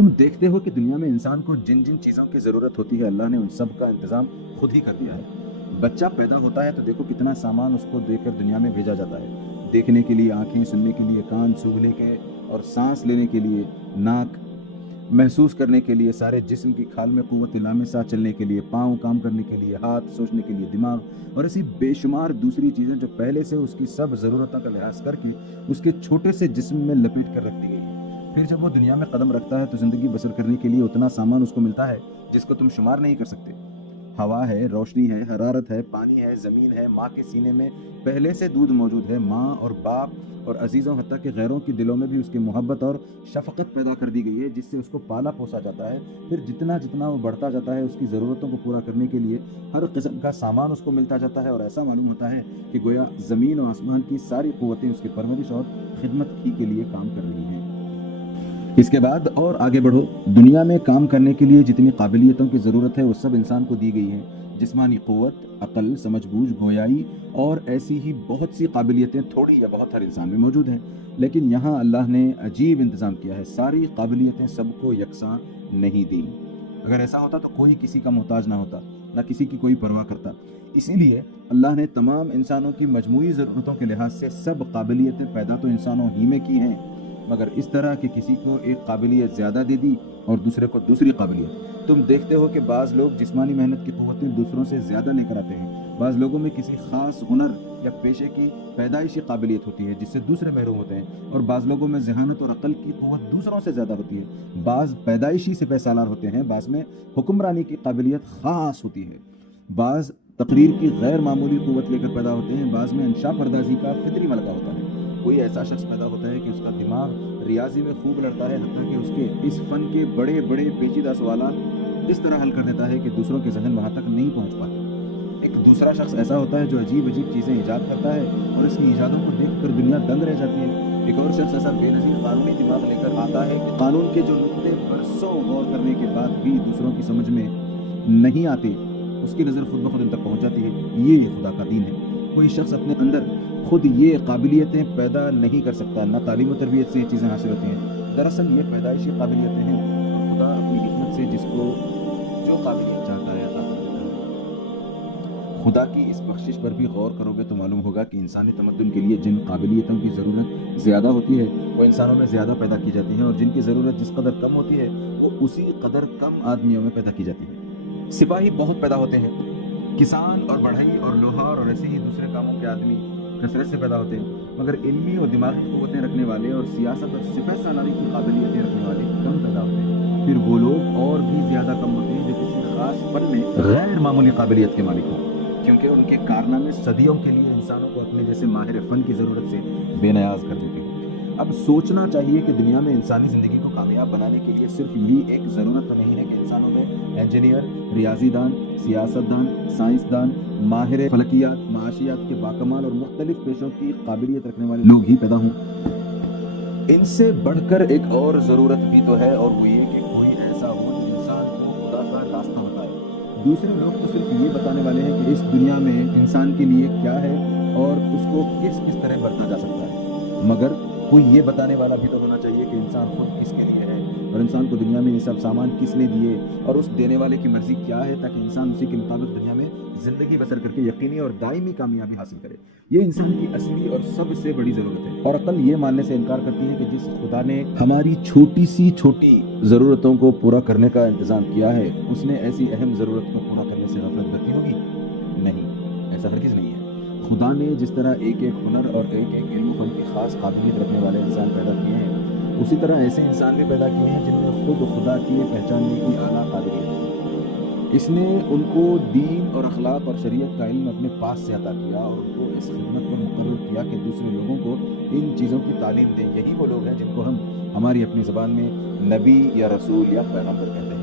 तुम देखते हो कि दुनिया में इंसान को जिन जिन चीज़ों की ज़रूरत होती है अल्लाह ने उन सब का इंतज़ाम खुद ही कर दिया है। बच्चा पैदा होता है तो देखो कितना सामान उसको देकर दुनिया में भेजा जाता है। देखने के लिए आँखें, सुनने के लिए कान, सूंघने के और सांस लेने के लिए नाक, महसूस करने के लिए सारे जिस्म की खाल में क़ुव्वत इल्हाम साथ चलने के लिए पाँव, काम करने के लिए हाथ, सोचने के लिए दिमाग और ऐसी बेशुमार दूसरी चीज़ें जो पहले से उसकी सब ज़रूरतों का लिहाज करके उसके छोटे से जिस्म में लपेट कर रख दी गई है। फिर जब वो दुनिया में कदम रखता है तो ज़िंदगी बसर करने के लिए उतना सामान उसको मिलता है जिसको तुम शुमार नहीं कर सकते। हवा है, रोशनी है, हरारत है, पानी है, ज़मीन है, माँ के सीने में पहले से दूध मौजूद है। माँ और बाप और अजीज़ों हत्ता के गैरों के दिलों में भी उसकी मोहब्बत और शफ़क़त पैदा कर दी गई है जिससे उसको पाला पोसा जाता है। फिर जितना जितना वो बढ़ता जाता है उसकी ज़रूरतों को पूरा करने के लिए हर किस्म का सामान उसको मिलता जाता है और ऐसा मालूम होता है कि गोया ज़मीन और आसमान की सारी क़ुव्वतें उसकी परवरिश और खिदमत ही के लिए काम कर रही हैं। इसके बाद और आगे बढ़ो, दुनिया में काम करने के लिए जितनी काबिलियतों की ज़रूरत है वो सब इंसान को दी गई है। जिस्मानी क़ुव्वत, अक़ल, समझबूझ, गोयाई और ऐसी ही बहुत सी काबिलियतें थोड़ी या बहुत हर इंसान में मौजूद हैं। लेकिन यहाँ अल्लाह ने अजीब इंतज़ाम किया है, सारी काबिलियतें सबको यकसां नहीं दी। अगर ऐसा होता तो कोई किसी का मोहताज ना होता, ना किसी की कोई परवाह करता। इसीलिए अल्लाह ने तमाम इंसानों की मजमूई ज़रूरतों के लिहाज से सब काबिलियतें पैदा तो इंसानों ही में की हैं, मगर इस तरह कि किसी को एक काबिलियत ज़्यादा दे दी और दूसरे को दूसरी काबिलियत। तुम देखते हो कि बाज़ लोग जिस्मानी मेहनत की क़ुव्वतें दूसरों से ज़्यादा लेकर आते हैं। बाज़ लोगों में किसी ख़ास हुनर या पेशे की पैदाइशी काबिलियत होती है जिससे दूसरे महरूम होते हैं, और बाज़ लोगों में ज़हानत और अक़ल की क़ुव्वत दूसरों से ज़्यादा होती है। बाज़ पैदाइशी सिपह सालार होते हैं, बाज़ में हुक्मरानी की काबिलियत ख़ास होती है, बाज़ तकरीर की गैर मामूली क़ुव्वत लेकर पैदा होते हैं, बाज़ में अंशा पर्दाजी का फितरी मलका होता है। कोई ऐसा शख्स पैदा होता है कि उसका दिमाग रियाजी में खूब लड़ता है, हत्ता कि उसके इस फ़न के बड़े बड़े पेचीदा सवाल इस तरह हल कर देता है कि दूसरों के जहन वहाँ तक नहीं पहुँच पाते। एक दूसरा शख्स ऐसा होता है जो अजीब अजीब चीज़ें ईजाद करता है और इसकी ईजादों को देख कर दुनिया दंग रह जाती है। एक और शख्स ऐसा बेनज़ीर कानूनी दिमाग लेकर आता है कि कानून के जो नुक्ते बरसों गौर करने के बाद भी दूसरों की समझ में नहीं आते, उसकी नज़र खुद ब खुद इन तक पहुँच जाती है। ये खुदा का दीन है। कोई शख्स अपने अंदर खुद ये काबिलियतें पैदा नहीं कर सकता, ना तालीम और तरबियत से ये चीज़ें हासिल होती हैं। दरअसल ये पैदाइशी काबिलियतें हैं और खुदा अपनी हिकमत से जिसको जो काबिलियत चाहता है अता कर देता है। खुदा की इस बख्शिश पर भी गौर करोगे तो मालूम होगा कि इंसानी तमद्दुन के लिए जिन काबिलियतों की ज़रूरत ज़्यादा होती है वो इंसानों में ज़्यादा पैदा की जाती हैं, और जिनकी ज़रूरत जिस कदर कम होती है वो उसी कदर कम आदमियों में पैदा की जाती है। सिपाही बहुत पैदा होते हैं, किसान और बढ़ई और लोहार और ऐसे ही दूसरे कामों के आदमी कसरत से पैदा होते हैं, मगर इल्मी और दिमागी क़ुव्वतें रखने वाले और सियासत और सिपह सालारी की काबिलियतें रखने वाले कम पैदा होते हैं। फिर वो लोग और भी ज़्यादा कम होते हैं जो किसी ख़ास फन में गैर मामूली काबिलियत के मालिक हों, क्योंकि उनके कारनामे सदियों के लिए इंसानों को अपने जैसे माहिर फ़न की ज़रूरत से बेनयाज कर देते हैं। अब सोचना चाहिए कि दुनिया में इंसानी ज़िंदगी को कामयाब बनाने के लिए सिर्फ ये एक ज़रूरत तो नहीं है कि इंसानों में इंजीनियर, रियाजीदान, सियासतदान, साइंसदान, माहिर फलकियात, माशियात के बाकमाल और मुख्तलिफ पेशों की काबिलियत रखने वाले लोग ही पैदा हों। इनसे बढ़कर एक और ज़रूरत भी तो है, और वो ये कि कोई ऐसा हो जो इंसान को खुदा का रास्ता बताए। दूसरे लोग तो सिर्फ ये बताने वाले हैं कि इस दुनिया में इंसान के लिए क्या है और उसको किस किस तरह बरता जा सकता है, मगर कोई ये बताने वाला भी तो होना चाहिए कि इंसान खुद किसके लिए है और इंसान को दुनिया में ये सब सामान किसने दिए और उस देने वाले की मर्जी क्या है, ताकि इंसान उसी के मुताबिक दुनिया में ज़िंदगी बसर करके यकीनी और दायमी कामयाबी हासिल करे। ये इंसान की असली और सबसे बड़ी ज़रूरत है। और अकल ये मानने से इनकार करती है कि जिस खुदा ने हमारी छोटी सी छोटी ज़रूरतों को पूरा करने का इंतज़ाम किया है उसने ऐसी अहम ज़रूरत को पूरा करने से गफलत बरती होगी? नहीं, ऐसा हरगिज़ नहीं है। खुदा ने जिस तरह एक एक हुनर और एक एक इल्म फन की ख़ास काबिलियत रखने वाले इंसान पैदा किए हैं, उसी तरह ऐसे इंसान भी पैदा किए हैं जिनमें खुद खुदा की पहचानने की आला काबिलियत है। इसने उनको दीन और अखलाक और शरीयत का इल्म अपने पास से अता किया और उनको इस खिदमत पर मुकर्रर किया कि दूसरे लोगों को इन चीज़ों की तालीम दें। यही वो लोग हैं जिनको हम हमारी अपनी ज़बान में नबी या रसूल या पैगंबर कहते हैं।